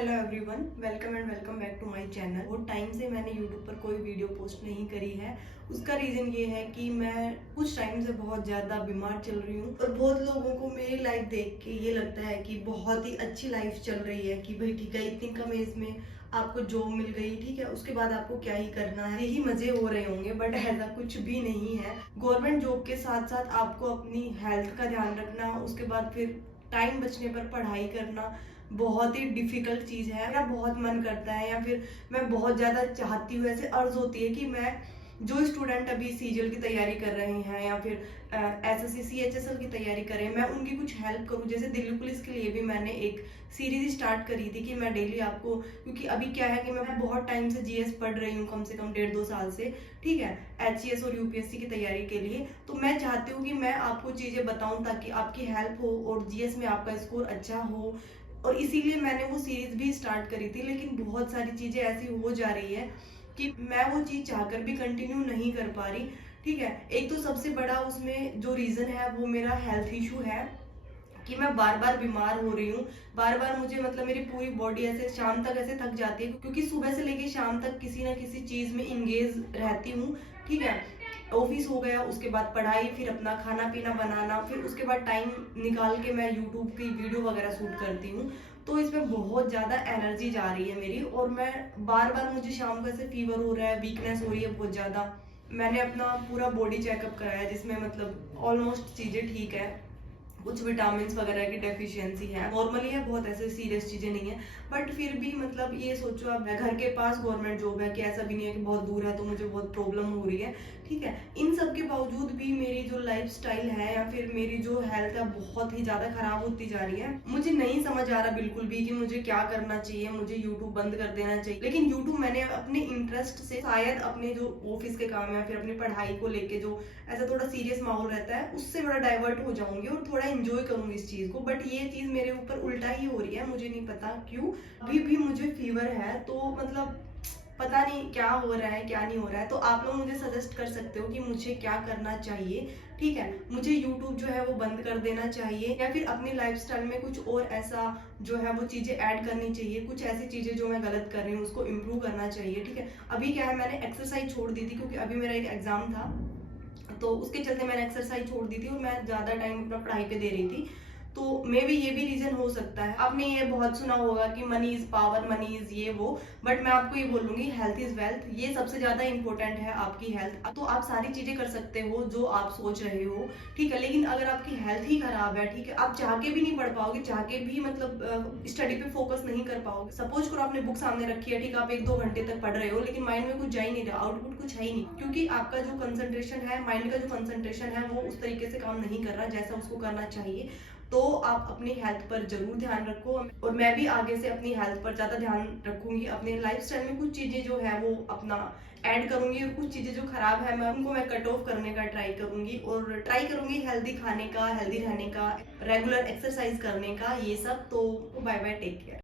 Hello everyone, welcome and welcome back to my channel. बहुत time से मैंने YouTube पर कोई वीडियो पोस्ट नहीं करी है। उसका रीज़न ये है कि मैं कुछ टाइम से बहुत ज़्यादा बीमार चल रही हूँ और बहुत लोगों को मेरी लाइफ देख के ये लगता है कि बहुत ही अच्छी लाइफ चल रही है कि भाई ठीक है, इतनी कम एज में आपको जॉब मिल गई, ठीक है, उसके बाद आपको क्या ही करना है, यही मज़े हो रहे होंगे। बट ऐसा कुछ भी नहीं है। गवर्नमेंट जॉब के साथ साथ आपको अपनी हेल्थ का ध्यान रखना, उसके बाद फिर टाइम बचने पर पढ़ाई करना बहुत ही डिफिकल्ट चीज़ है। मेरा बहुत मन करता है या फिर मैं बहुत ज़्यादा चाहती हूँ, ऐसे अर्ज होती है कि मैं जो स्टूडेंट अभी सीजीएल की तैयारी कर रहे हैं या फिर एसएससी सीएचएसएल की तैयारी कर रहे हैं, मैं उनकी कुछ हेल्प करूँ। जैसे दिल्ली पुलिस के लिए भी मैंने एक सीरीज स्टार्ट करी थी कि मैं डेली आपको, क्योंकि अभी क्या है कि मैं बहुत टाइम से जीएस पढ़ रही हूँ, कम से कम 1.5-2 साल से, ठीक है, एचईएस और यूपीएससी की तैयारी के लिए। तो मैं चाहती हूँ कि मैं आपको चीज़ें बताऊँ ताकि आपकी हेल्प हो और जीएस में आपका स्कोर अच्छा हो। और इसीलिए मैंने वो सीरीज भी स्टार्ट करी थी, लेकिन बहुत सारी चीज़ें ऐसी हो जा रही है कि मैं वो चीज़ चाहकर भी कंटिन्यू नहीं कर पा रही। ठीक है, एक तो सबसे बड़ा उसमें जो रीज़न है वो मेरा हेल्थ इशू है कि मैं बार बार बीमार हो रही हूँ। बार बार मुझे मतलब मेरी पूरी बॉडी ऐसे शाम तक ऐसे थक जाती है, क्योंकि सुबह से लेके शाम तक किसी ना किसी चीज़ में इंगेज रहती हूँ। ठीक है, ऑफिस हो गया, उसके बाद पढ़ाई, फिर अपना खाना पीना बनाना, फिर उसके बाद टाइम निकाल के मैं यूट्यूब की वीडियो वगैरह शूट करती हूँ। तो इसमें बहुत ज़्यादा एनर्जी जा रही है मेरी, और मैं बार बार मुझे शाम को ऐसे फीवर हो रहा है, वीकनेस हो रही है बहुत ज़्यादा। मैंने अपना पूरा बॉडी चेकअप कराया जिसमें मतलब ऑलमोस्ट चीज़ें ठीक है। कुछ विटामिन वगैरह की डेफिशिएंसी है, नॉर्मली है, बहुत ऐसे सीरियस चीजें नहीं है। बट फिर भी मतलब ये सोचो, अब घर के पास गवर्नमेंट जॉब है, कि ऐसा भी नहीं है कि बहुत दूर है तो मुझे बहुत प्रॉब्लम हो रही है। ठीक है, इन सब के बावजूद भी मेरी जो लाइफ स्टाइल है या फिर मेरी जो हेल्थ है बहुत ही ज्यादा खराब होती जा रही है। मुझे नहीं समझ आ रहा बिल्कुल भी कि मुझे क्या करना चाहिए। मुझे यूट्यूब बंद कर देना चाहिए, लेकिन यूट्यूब मैंने अपने इंटरेस्ट से, शायद अपने जो ऑफिस के काम या फिर अपनी पढ़ाई को लेके जो ऐसा थोड़ा सीरियस माहौल रहता है उससे बड़ा डाइवर्ट हो जाऊंगी और थोड़ा एंजॉय करूंगी इस चीज को। बट ये चीज मेरे ऊपर उल्टा ही हो रही है, मुझे नहीं पता क्यों। अभी भी मुझे फीवर है, तो मतलब पता नहीं क्या हो रहा है क्या नहीं हो रहा है। तो आप लोग मुझे सजेस्ट कर सकते हो कि मुझे क्या करना चाहिए। ठीक है, मुझे यूट्यूब जो है वो बंद कर देना चाहिए या फिर अपनी लाइफस्टाइल में कुछ और ऐसा जो है वो चीजें ऐड करनी चाहिए। कुछ ऐसी चीजें जो मैं गलत कर रही हूँ उसको इम्प्रूव करना चाहिए। ठीक है, अभी क्या है, मैंने एक्सरसाइज छोड़ दी थी क्योंकि अभी मेरा एक एग्जाम था, तो उसके चलते मैंने एक्सरसाइज छोड़ दी थी और मैं ज़्यादा टाइम अपना पढ़ाई पे दे रही थी। तो मे बी ये भी रीजन हो सकता है। आपने ये बहुत सुना होगा कि money is power, money is ये वो, बट मैं आपको ये बोलूंगी हेल्थ इज वेल्थ। ये सबसे ज्यादा इंपॉर्टेंट है, आपकी हेल्थ। तो आप सारी चीजें कर सकते हो जो आप सोच रहे हो, ठीक है, लेकिन अगर आपकी हेल्थ ही खराब है, ठीक है, आप चाह के भी नहीं पढ़ पाओगे, चाह के भी मतलब स्टडी पे फोकस नहीं कर पाओगे। सपोज करो आपने बुक सामने रखी है, ठीक है, आप 1-2 घंटे तक पढ़ रहे हो, लेकिन माइंड में कुछ जा ही नहीं रहा, आउटपुट कुछ है ही नहीं, क्योंकि आपका जो कंसंट्रेशन है, माइंड का जो कंसंट्रेशन है वो उस तरीके से काम नहीं कर रहा जैसा उसको करना चाहिए। तो आप अपनी हेल्थ पर जरूर ध्यान रखो, और मैं भी आगे से अपनी हेल्थ पर ज्यादा ध्यान रखूंगी। अपने लाइफस्टाइल में कुछ चीजें जो है वो अपना ऐड करूंगी, और कुछ चीजें जो खराब है मैं उनको मैं कट ऑफ करने का ट्राई करूंगी, और ट्राई करूंगी हेल्दी खाने का, हेल्दी रहने का, रेगुलर एक्सरसाइज करने का, ये सब। तो बाय बाय, टेक केयर।